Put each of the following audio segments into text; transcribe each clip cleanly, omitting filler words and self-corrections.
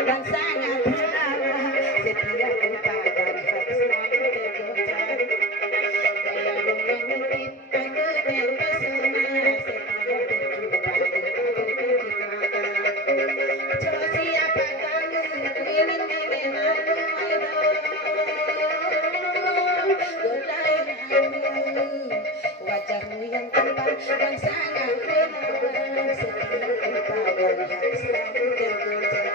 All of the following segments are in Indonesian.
dan sangat lama setiap ucapan harus selalu tergoncang gaya yang ngutip aku terpesona setiap berjumpa kita berkedip mata coba siapa kamu ku ingin mengenalmu godai aku wajahmu yang tampan dan sangat menawan setiap ucapan harus selalu tergoncang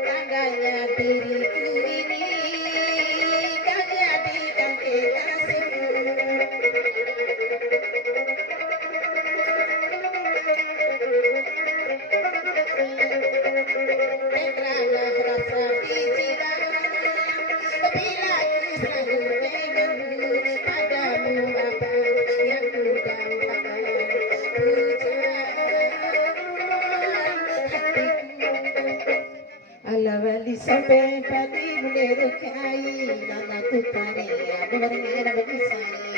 tangganya diriku ini kau jadikan kekasihmu tetralah rasa di jiwa bila ku selalu denganmu padamu apa yang ku dambakan Alawali sampai padi mulai rukai nana tutare abornya begisai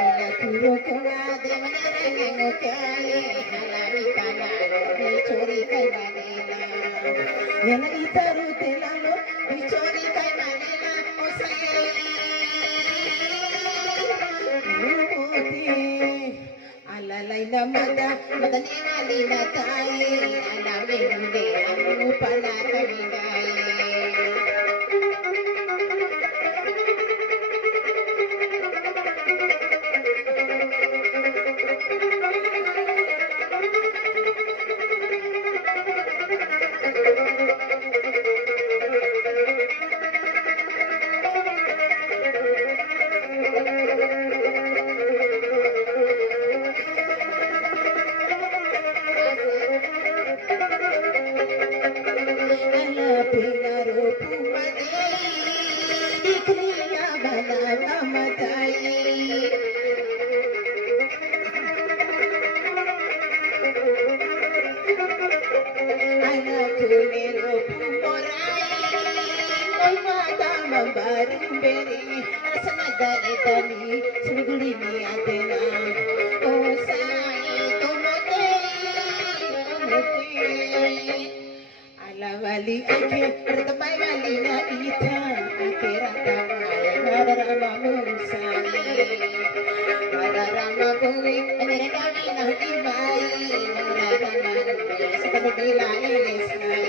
ila turo konga de manare ngokai halari kana dicuri kai manila yana itaru telalo dicuri kai manila osai alalay na madali alina tayo alamin hindi ang pala kamigay Wali ake bertebai wali na ita akhirat tamay mararama musani mararama bumi aniragami na ibay mararama sa kabila ilisay